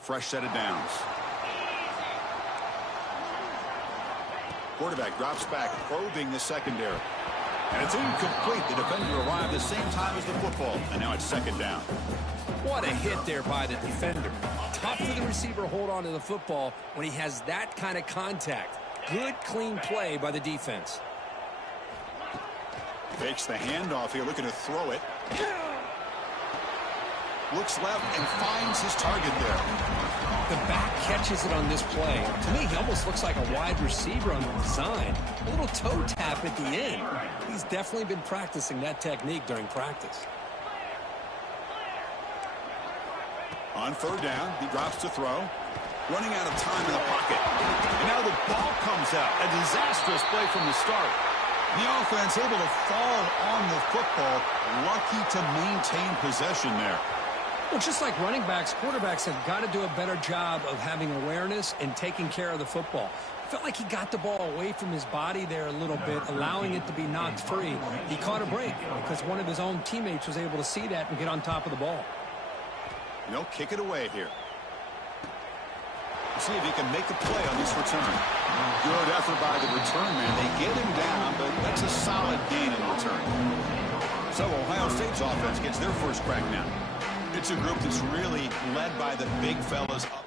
Fresh set of downs. Quarterback drops back, probing the secondary. And it's incomplete. The defender arrived the same time as the football, and now it's second down. What a hit there by the defender. Tough for the receiver to hold on to the football when he has that kind of contact. Good, clean play by the defense. Takes the handoff here, looking to throw it. Looks left and finds his target there. The back catches it on this play. To me, he almost looks like a wide receiver on the design. A little toe tap at the end. He's definitely been practicing that technique during practice. On third down, he drops to throw. Running out of time in the pocket. And now the ball comes out. A disastrous play from the start. The offense able to fall on the football. Lucky to maintain possession there. Well, just like running backs, quarterbacks have got to do a better job of having awareness and taking care of the football. Felt like he got the ball away from his body there a little bit, allowing it to be knocked free. He caught a break because one of his own teammates was able to see that and get on top of the ball. They'll kick it away here. See if he can make a play on this return. Good effort by the return man. They get him down, but that's a solid gain in return. So Ohio State's offense gets their first crack now. It's a group that's really led by the big fellas up.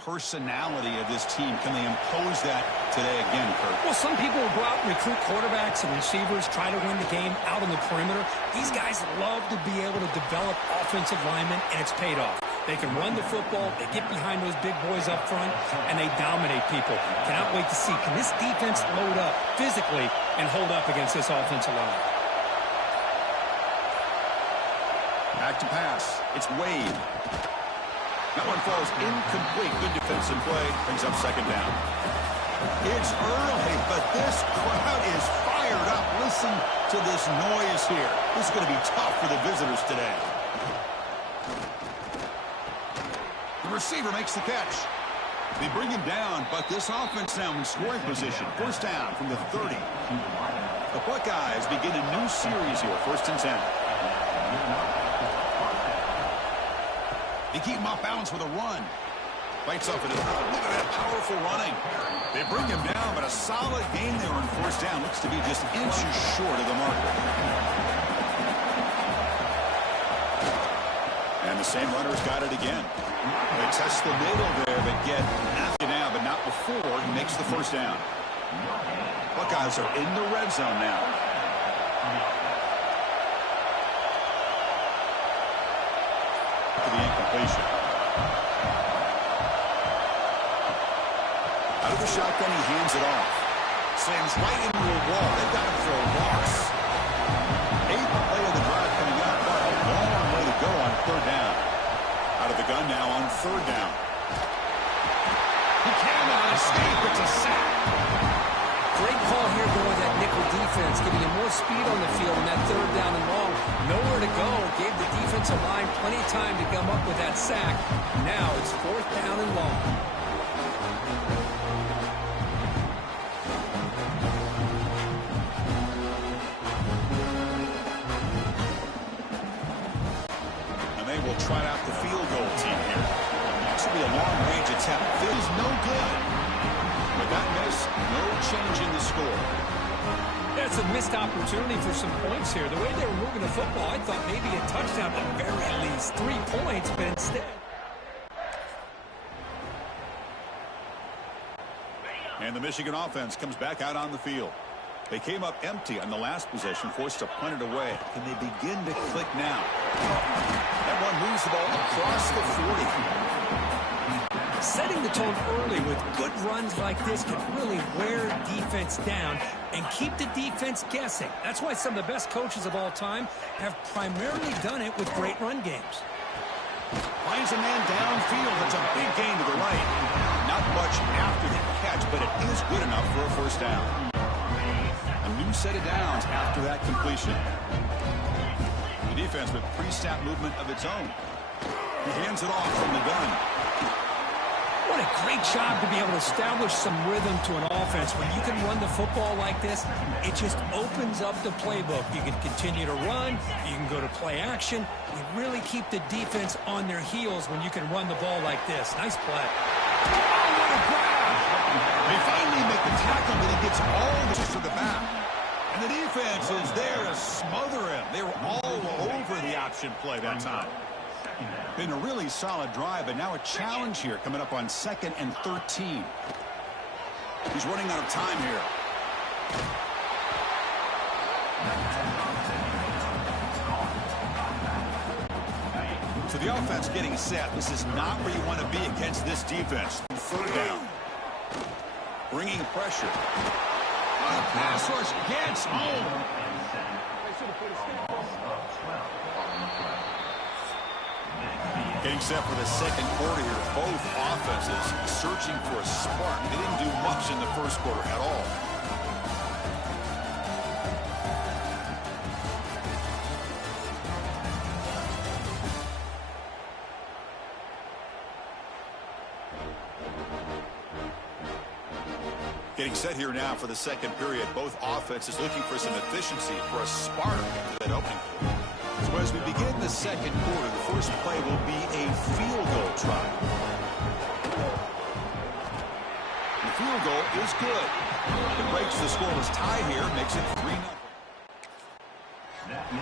Personality of this team, can they impose that today again, Kurt? Well, some people will go out and recruit quarterbacks and receivers, try to win the game out on the perimeter. These guys love to be able to develop offensive linemen, and it's paid off. They can run the football, they get behind those big boys up front, and they dominate people. Cannot wait to see, can this defense load up physically and hold up against this offensive line? Back to pass. It's Wade. That one falls incomplete. Good defensive play. Brings up second down. It's early, but this crowd is fired up. Listen to this noise here. This is going to be tough for the visitors today. The receiver makes the catch. They bring him down, but this offense now in scoring position. First down from the 30. The Buckeyes begin a new series here. First and 10. They keep him off balance with a run. Fights up at his look at that powerful running. They bring him down, but a solid gain there on first down. Looks to be just inches short of the marker. And the same runner's got it again. They test the middle there, but get knocked down, but not before he makes the first down. Buckeyes are in the red zone now. The incompletion. Out of the shotgun, he hands it off. Slams right into a wall. They've got him for a loss. 8th play of the drive coming up, but a long way to go on third down. Out of the gun now on third down. He cannot escape. It's a sack. Great call here going that nickel defense, giving him more speed on the field in that third down and long. Nowhere to go. Gave the defensive line plenty of time to come up with that sack. Now it's fourth down and long. And they will try out the field goal team here. This will be a long-range attempt. Feels no good. With that miss, no change in the score. That's a missed opportunity for some points here. The way they were moving the football, I thought maybe a touchdown at the very least. 3 points, but instead. And the Michigan offense comes back out on the field. They came up empty on the last possession, forced to punt it away. Can they begin to click now? That one moves the ball across the 40. Setting the tone early with good runs like this can really wear defense down and keep the defense guessing. That's why some of the best coaches of all time have primarily done it with great run games. Finds a man downfield. That's a big gain to the right. Not much after the catch, but it is good enough for a first down. A new set of downs after that completion. The defense with pre-snap movement of its own. He hands it off from the gun. What a great job to be able to establish some rhythm to an offense. When you can run the football like this, it just opens up the playbook. You can continue to run. You can go to play action. You really keep the defense on their heels when you can run the ball like this. Nice play. Oh, what a grab! They finally make the tackle, but he gets all the way to the back. And the defense is there to smother him. They were all over the option play that time. Been a really solid drive, but now a challenge here coming up on 2nd and 13. He's running out of time here. So the offense getting set. This is not where you want to be against this defense. 3rd down. Bringing pressure. Pass rush gets home. Getting set for the 2nd quarter here. Both offenses searching for a spark. They didn't do much in the 1st quarter at all. Getting set here now for the 2nd period. Both offenses looking for some efficiency, for a spark into that opening quarter. So as we begin the 2nd quarter, the first play will be a field goal try. The field goal is good. It breaks the scoreless tie here, makes it 3-0.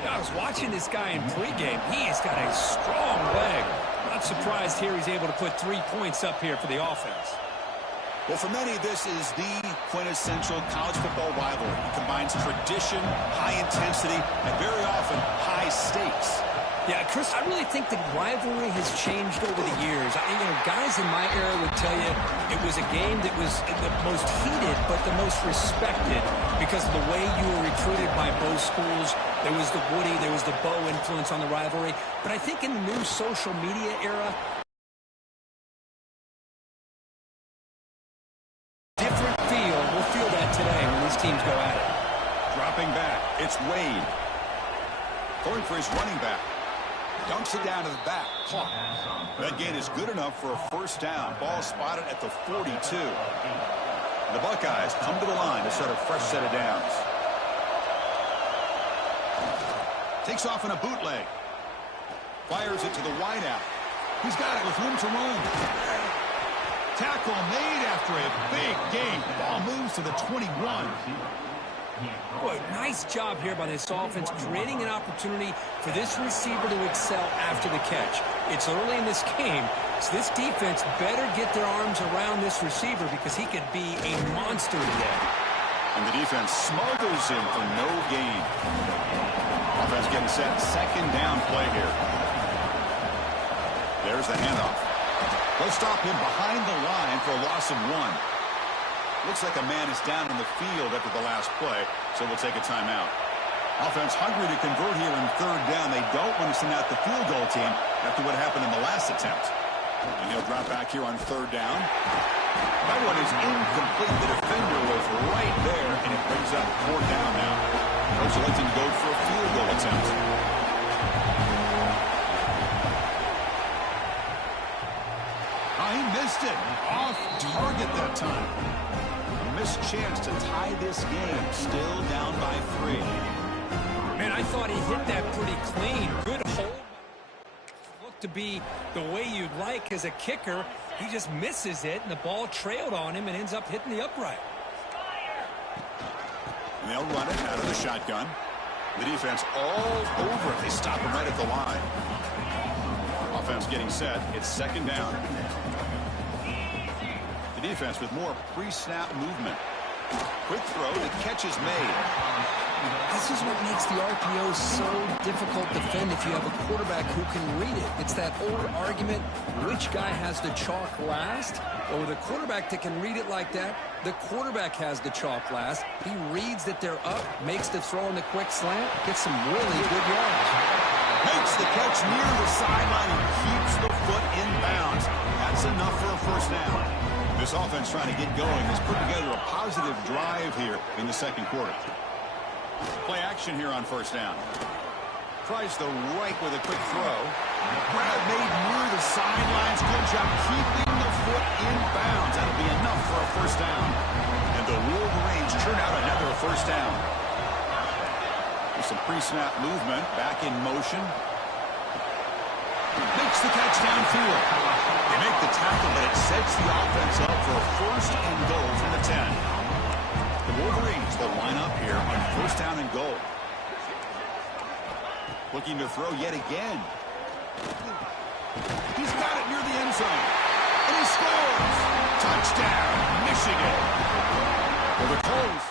I was watching this guy in pregame. He has got a strong leg. Not surprised here he's able to put 3 points up here for the offense. Well, for many, this is the quintessential college football rivalry. It combines tradition, high intensity, and very often high stakes. Yeah, Chris, I really think that rivalry has changed over the years. Guys in my era would tell you it was a game that was the most heated but the most respected because of the way you were recruited by both schools. There was the Woody, there was the Bo influence on the rivalry. But I think in the new social media era, different feel. We'll feel that today when these teams go at it. Dropping back, it's Wade. Going for his running back. Dumps it down to the back. Caught. That gain is good enough for a 1st down. Ball spotted at the 42. The Buckeyes come to the line to start a fresh set of downs. Takes off in a bootleg. Fires it to the wideout. He's got it with room to run. Tackle made after a big gain. Ball moves to the 21. Boy, nice job here by this offense, creating an opportunity for this receiver to excel after the catch. It's early in this game, so this defense better get their arms around this receiver because he could be a monster today. And the defense smothers him for no gain. Offense getting set. 2nd down play here. There's the handoff. They'll stop him behind the line for a loss of 1. Looks like a man is down in the field after the last play, so we'll take a timeout. Offense hungry to convert here in 3rd down. They don't want to send out the field goal team after what happened in the last attempt. And he'll drop back here on 3rd down. That one is incomplete. The defender was right there, and it brings up 4th down now. Coach electing to go for a field goal attempt. He missed it. Off target that time. A missed chance to tie this game. Still down by 3. Man, I thought he hit that pretty clean. Good hold. Looked to be the way you'd like as a kicker. He just misses it, and the ball trailed on him and ends up hitting the upright. And they'll run it out of the shotgun. The defense all over it. They stop him right at the line. Offense getting set. It's 2nd down. The defense with more pre-snap movement. Quick throw. The catch is made. This is what makes the RPO so difficult to defend if you have a quarterback who can read it. It's that old argument, which guy has the chalk last? Well, with a quarterback that can read it like that, the quarterback has the chalk last. He reads that they're up, makes the throw in the quick slant, gets some really good yards. Makes the catch near the sideline and keeps the foot in bounds. That's enough for a 1st down. This offense trying to get going has put together a positive drive here in the 2nd quarter. Play action here on 1st down. Tries the right with a quick throw. Grab made near the sidelines. Good job keeping the foot in bounds. That'll be enough for a first down. And the Wolverines turn out another first down. There's some pre-snap movement. Back in motion. Makes the catch downfield. They make the tackle, but it sets the offense up for a first and goal from the 10. The Wolverines will line up here on first down and goal. Looking to throw yet again. He's got it near the end zone. And he scores. Touchdown, Michigan. Well, the close.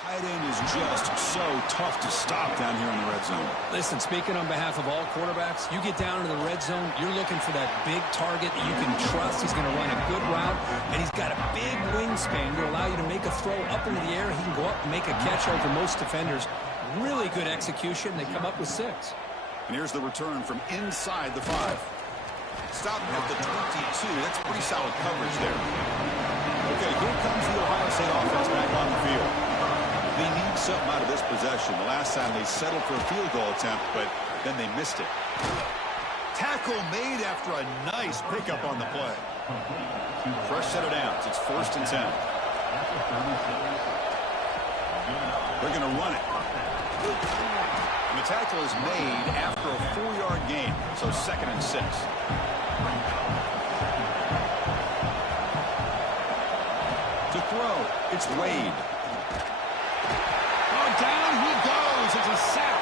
Tight end is just so tough to stop down here in the red zone. Listen, speaking on behalf of all quarterbacks, you get down into the red zone, you're looking for that big target that you can trust. He's going to run a good route, and he's got a big wingspan to allow you to make a throw up into the air. He can go up and make a catch over most defenders. Really good execution. They come up with 6. And here's the return from inside the 5. Stopped at the 22. That's pretty solid coverage there. Okay, here comes the Ohio State offense back on the field. They need something out of this possession. The last time they settled for a field goal attempt, but then they missed it. Tackle made after a nice pickup on the play. Fresh set of downs. It's first and 10. They're going to run it. And the tackle is made after a 4-yard gain, so second and 6. To throw, it's Wade. Oh, down he goes. It's a sack.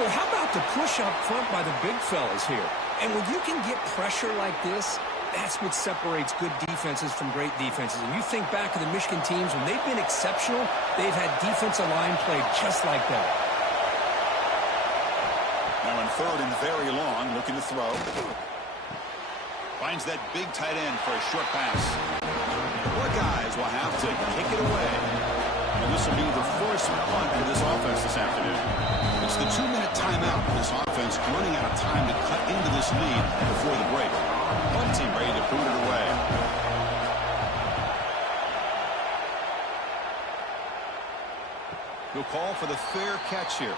Well, how about the push up front by the big fellas here? And when you can get pressure like this, that's what separates good defenses from great defenses. And you think back to the Michigan teams, when they've been exceptional, they've had defensive line play just like that. Now in third and very long, looking to throw. Finds that big tight end for a short pass. Buckeyes will have to kick it away. And this will be the first punt for this offense this afternoon. It's the 2-minute timeout for this offense, running out of time to cut into this lead before the break. One team ready to boot it away. He'll call for the fair catch here.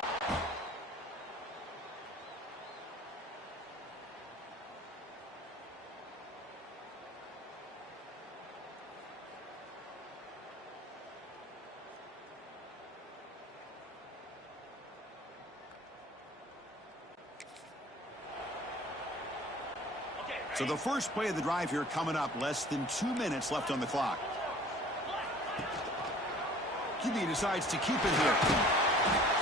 So the first play of the drive here coming up, less than 2 minutes left on the clock. QB decides to keep it here.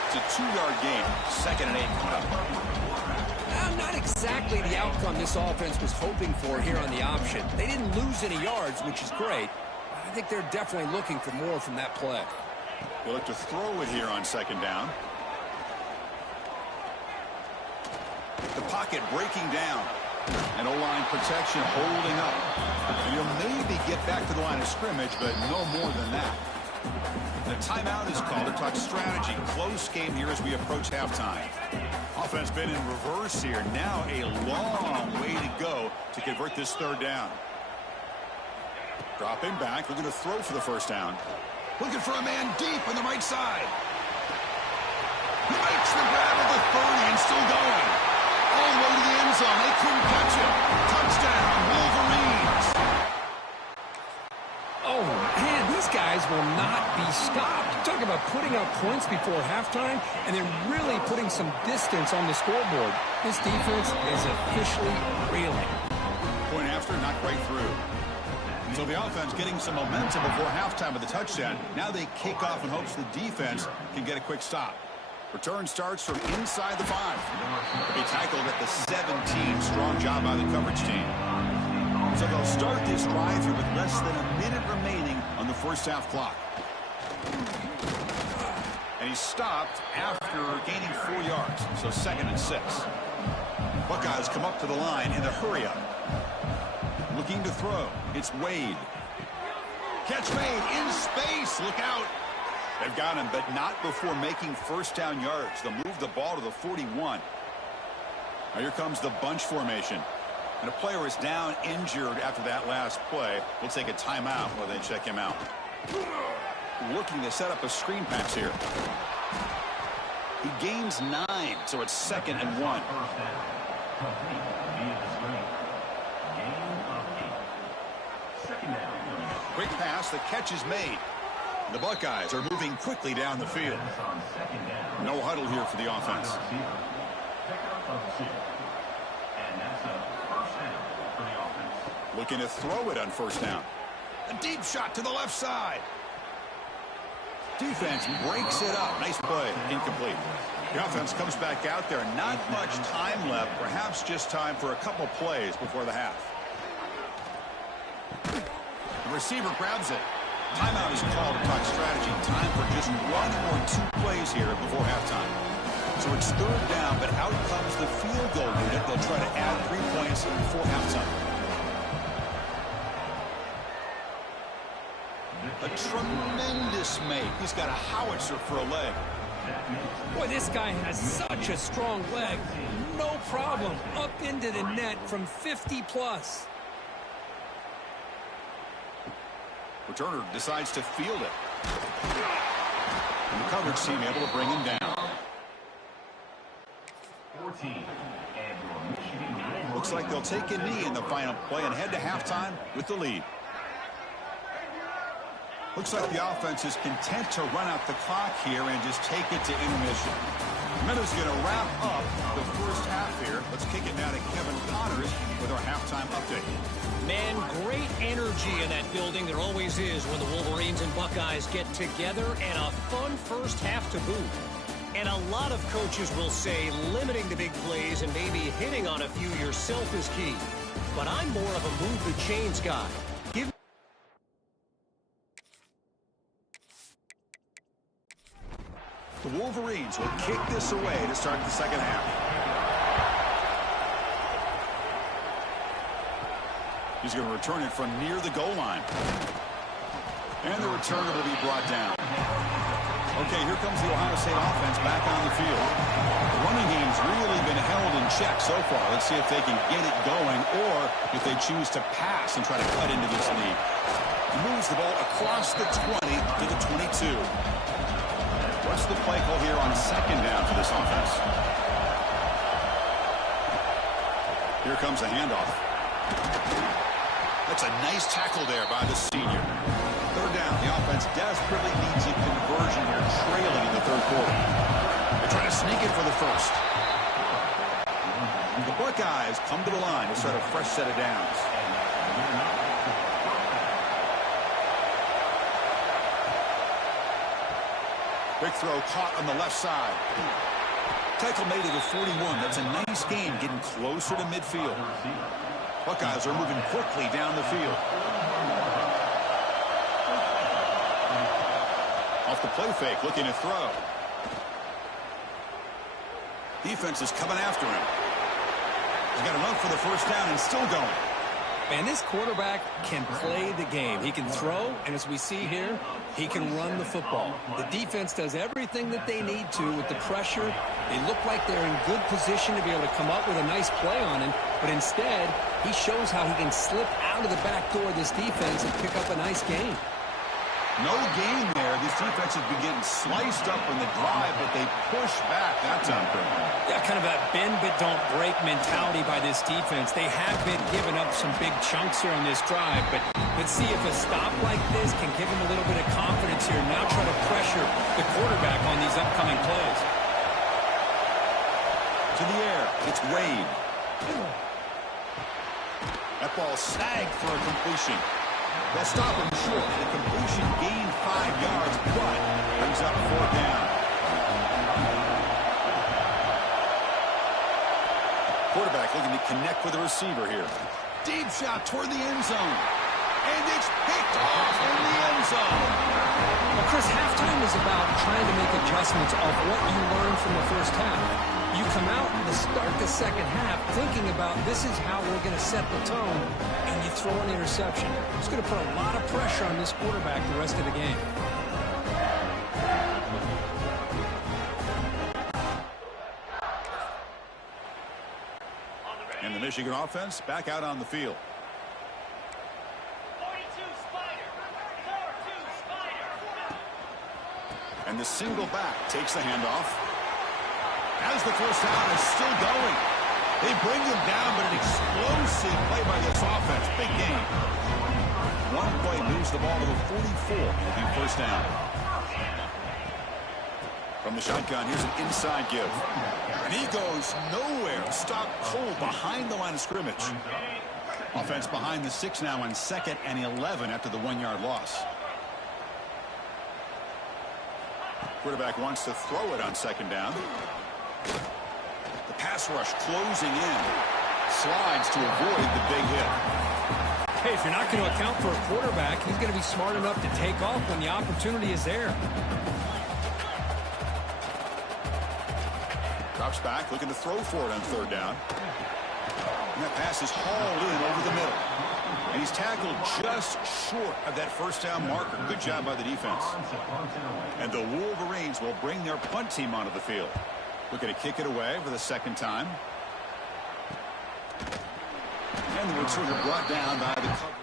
It's a 2-yard gain. Second and 8 coming up. Not exactly the outcome this offense was hoping for here on the option. They didn't lose any yards, which is great. I think they're definitely looking for more from that play. They'll look to throw it here on second down. The pocket breaking down. And O-line protection holding up. And you'll maybe get back to the line of scrimmage, but no more than that. The timeout is called to talk strategy. Close game here as we approach halftime. Offense been in reverse here. Now a long way to go to convert this third down. Dropping back, looking to throw for the first down. Looking for a man deep on the right side. He makes the grab at the 30 and still going. All the way to the end zone. They couldn't catch him. Touchdown, Wolverines. Oh, man, these guys will not be stopped. Talk about putting up points before halftime, and then really putting some distance on the scoreboard. This defense is officially reeling. Point after, not quite through. So the offense getting some momentum before halftime with the touchdown. Now they kick off in hopes the defense can get a quick stop. Return starts from inside the 5. He tackled at the 17. Strong job by the coverage team. So they'll start this drive here with less than a minute remaining on the first half clock. And he stopped after gaining 4 yards. So second and 6. Buckeyes come up to the line in a hurry-up. Looking to throw. It's Wade. Catch made in space. Look out. They've got him, but not before making first down yards. They'll move the ball to the 41. Now here comes the bunch formation. And a player is down injured after that last play. We'll take a timeout while they check him out. Looking to set up a screen pass here. He gains 9, so it's 2nd and 1. Quick pass, the catch is made. The Buckeyes are moving quickly down the field. No huddle here for the offense. Looking to throw it on 1st down. A deep shot to the left side. Defense breaks it up. Nice play. Incomplete. The offense comes back out there. Not much time left. Perhaps just time for a couple plays before the half. The receiver grabs it. Timeout is called to talk strategy. Time for just 1 or 2 plays here before halftime. So it's 3rd down, but out comes the field goal unit. They'll try to add 3 points before halftime. A tremendous make. He's got a howitzer for a leg. Boy, this guy has such a strong leg. No problem. Up into the net from 50+. Returner decides to field it. And the coverage team able to bring him down. 14. Looks like they'll take a knee in the final play and head to halftime with the lead. Looks like the offense is content to run out the clock here and just take it to intermission. Meadows going to wrap up the first half here. Let's kick it now to Kevin Connors with our halftime update. Man, great energy in that building. There always is when the Wolverines and Buckeyes get together, and a fun first half to boot. And a lot of coaches will say limiting the big plays and maybe hitting on a few yourself is key. But I'm more of a move the chains guy. The Wolverines will kick this away to start the second half. He's going to return it from near the goal line. And the returner will be brought down. Okay, here comes the Ohio State offense back on the field. The running game's really been held in check so far. Let's see if they can get it going or if they choose to pass and try to cut into this lead. He moves the ball across the 20 to the 22. What's the play call here on 2nd down for this offense? Here comes a handoff. That's a nice tackle there by the senior. 3rd down. The offense desperately needs a conversion here, trailing in the 3rd quarter. They're trying to sneak it for the 1st. The Buckeyes come to the line to start a fresh set of downs. Quick throw caught on the left side. Tackle made at the 41. That's a nice gain, getting closer to midfield. Buckeyes are moving quickly down the field. Off the play fake, looking to throw. Defense is coming after him. He's got enough for the 1st down and still going. Man, this quarterback can play the game. He can throw, and as we see here, he can run the football. The defense does everything that they need to with the pressure. They look like they're in good position to be able to come up with a nice play on him, but instead, he shows how he can slip out of the back door of this defense and pick up a nice gain. No gain there. This defense has been getting sliced up in the drive, but they push back that time. Yeah, kind of a bend but don't break mentality by this defense. They have been giving up some big chunks here on this drive, but let's see if a stop like this can give them a little bit of confidence here. Now try to pressure the quarterback on these upcoming plays. To the air, it's Wade. That ball snagged for a completion. They'll stop him short. The completion gained 5 yards, but brings up 4th down. Quarterback looking to connect with the receiver here. Deep shot toward the end zone. And it's picked off in the end zone. Well, Chris, halftime is about trying to make adjustments of what you learned from the first half. You come out to start the second half thinking about this is how we're going to set the tone, and you throw an interception. It's going to put a lot of pressure on this quarterback the rest of the game. And the Michigan offense back out on the field. 42 Spider. 42 Spider. And the single back takes the handoff. As the first down is still going. They bring him down, but an explosive play by this offense. Big game. One play moves the ball to the 44. It'll be first down. From the shotgun, here's an inside give. And he goes nowhere. Stopped cold behind the line of scrimmage. Offense behind the 6 now on 2nd and 11 after the 1-yard loss. Quarterback wants to throw it on 2nd down. The pass rush closing in. Slides to avoid the big hit. Hey, if you're not going to account for a quarterback, he's going to be smart enough to take off when the opportunity is there. Drops back, looking to throw for it on 3rd down. And that pass is hauled in over the middle. And he's tackled just short of that first down marker. Good job by the defense. And the Wolverines will bring their punt team onto the field. Looking to kick it away for the 2nd time. And the returner brought down by the coverage.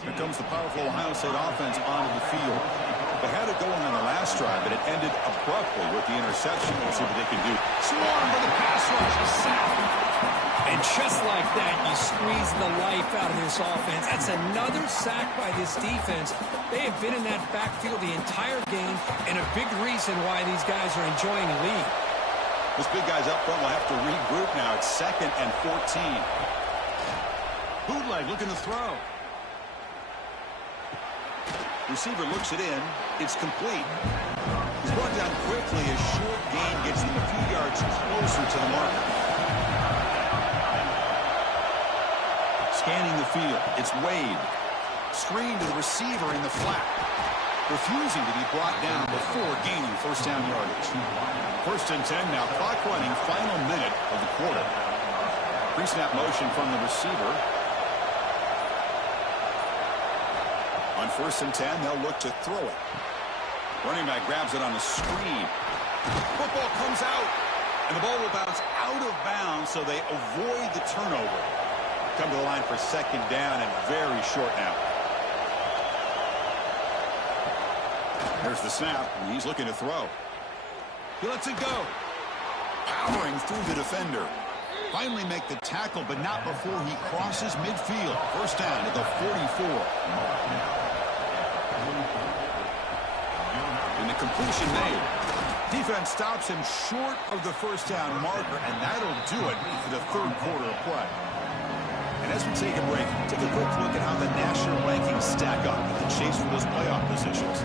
Here comes the powerful Ohio State offense onto the field. They had it going on the last drive, but it ended abruptly with the interception. We'll see what they can do. Swarm for the pass rush. Sack. And just like that, you squeeze the life out of this offense. That's another sack by this defense. They have been in that backfield the entire game, and a big reason why these guys are enjoying a lead. Those big guys up front will have to regroup now. It's 2nd and 14. Bootleg looking to throw. Receiver looks it in. It's complete. He's brought down quickly as short gain gets them a few yards closer to the marker. Scanning the field. It's Wade. Screen to the receiver in the flat. Refusing to be brought down before gaining first down yardage. 1st and 10 now. Clock running. Final minute of the quarter. Pre-snap motion from the receiver. On 1st and 10, they'll look to throw it. Running back grabs it on a screen. Football comes out. And the ball will bounce out of bounds, so they avoid the turnover. Come to the line for 2nd down and very short now. There's the snap, and he's looking to throw. He lets it go. Powering through the defender. Finally make the tackle, but not before he crosses midfield. First down at the 44. And the completion made. Defense stops him short of the first down marker, and that'll do it for the 3rd quarter of play. And as we take a break, take a quick look at how the national rankings stack up in the chase for those playoff positions.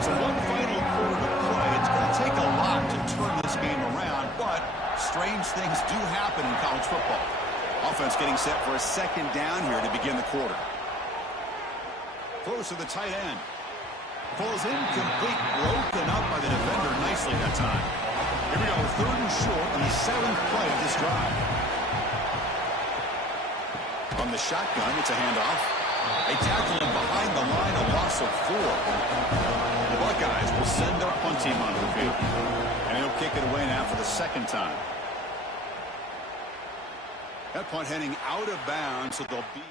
So one final quarter to play. It's going to take a lot to turn this game around, but strange things do happen in college football. Offense getting set for a 2nd down here to begin the quarter. Close to the tight end. Falls incomplete, broken up by the defender nicely that time. Here we go, 3rd and short on the 7th play of this drive. From the shotgun, it's a handoff. They tackle him behind the line, a loss of 4. The Buckeyes will send their punt team onto the field. And he'll kick it away now for the 2nd time. That punt heading out of bounds, so they'll be...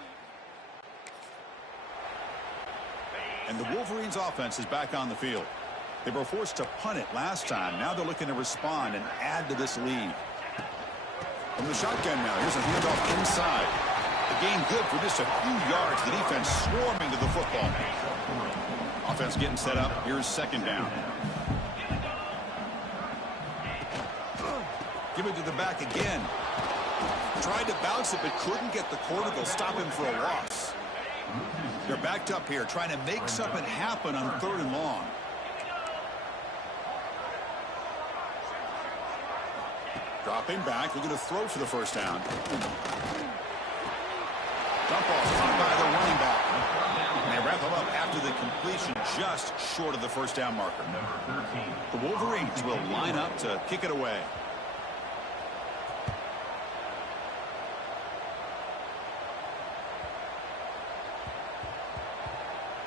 And the Wolverines offense is back on the field. They were forced to punt it last time. Now they're looking to respond and add to this lead. From the shotgun now, here's a handoff inside. The gain good for just a few yards. The defense swarming to the football. Offense getting set up. Here's 2nd down. Give it to the back again. Tried to bounce it, but couldn't get the corner. They'll stop him for a loss. They're backed up here, trying to make something happen on 3rd and long. Dropping back, looking to throw for the first down. Dump off caught by the running back. And they wrap him up after the completion, just short of the first down marker. The Wolverines will line up to kick it away.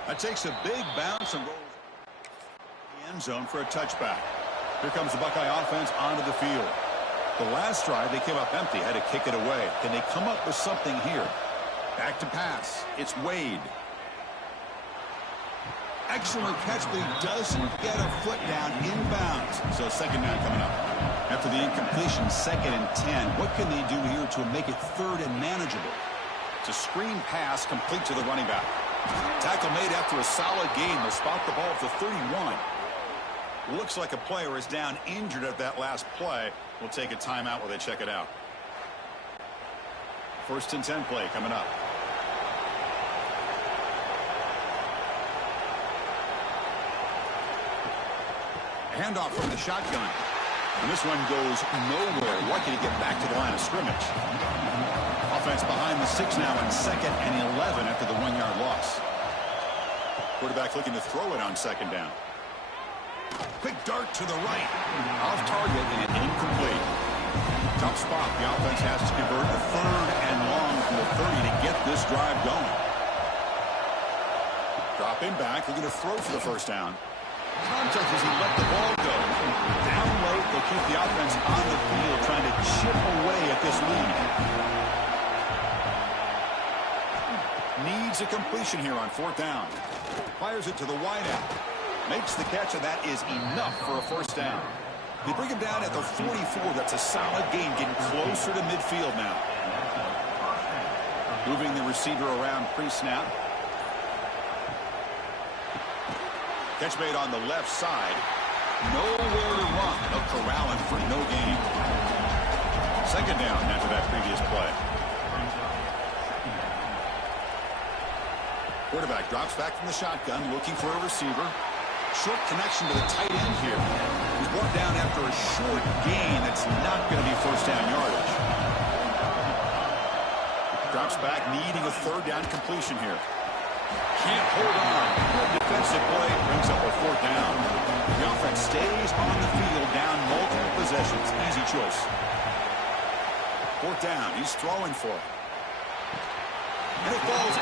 That takes a big bounce and rolls the end zone for a touchback. Here comes the Buckeye offense onto the field. The last drive, they came up empty, had to kick it away. Can they come up with something here? Back to pass. It's Wade. Excellent catch, but he doesn't get a foot down inbounds. So second down coming up. After the incompletion, 2nd and 10. What can they do here to make it 3rd and manageable? It's a screen pass complete to the running back. Tackle made after a solid gain. They'll spot the ball at the 31. Looks like a player is down injured at that last play. We'll take a timeout while they check it out. 1st and 10 play coming up. Handoff from the shotgun. And this one goes nowhere. Lucky to get back to the line of scrimmage. Offense behind the 6 now on 2nd and 11 after the 1-yard loss. Quarterback looking to throw it on 2nd down. Quick dart to the right. Off target and incomplete. Tough spot. The offense has to convert a 3rd and long from the 30 to get this drive going. Dropping back. Looking to throw for the 1st down. Contact as he let the ball go. Down late, they'll keep the offense on the field trying to chip away at this lead. Needs a completion here on 4th down. Fires it to the wideout. Makes the catch, and that is enough for a 1st down. They bring him down at the 44. That's a solid gain, getting closer to midfield now. Moving the receiver around pre-snap. Catch made on the left side. Nowhere to run. They'll corral him for no gain. 2nd down after that previous play. Quarterback drops back from the shotgun, looking for a receiver. Short connection to the tight end here. He's brought down after a short gain. That's not going to be 1st down yardage. Drops back, needing a 3rd down completion here. Can't hold on. Good defensive play. Brings up a 4th down. The offense stays on the field, down multiple possessions. Easy choice. 4th down. He's throwing for it. And it falls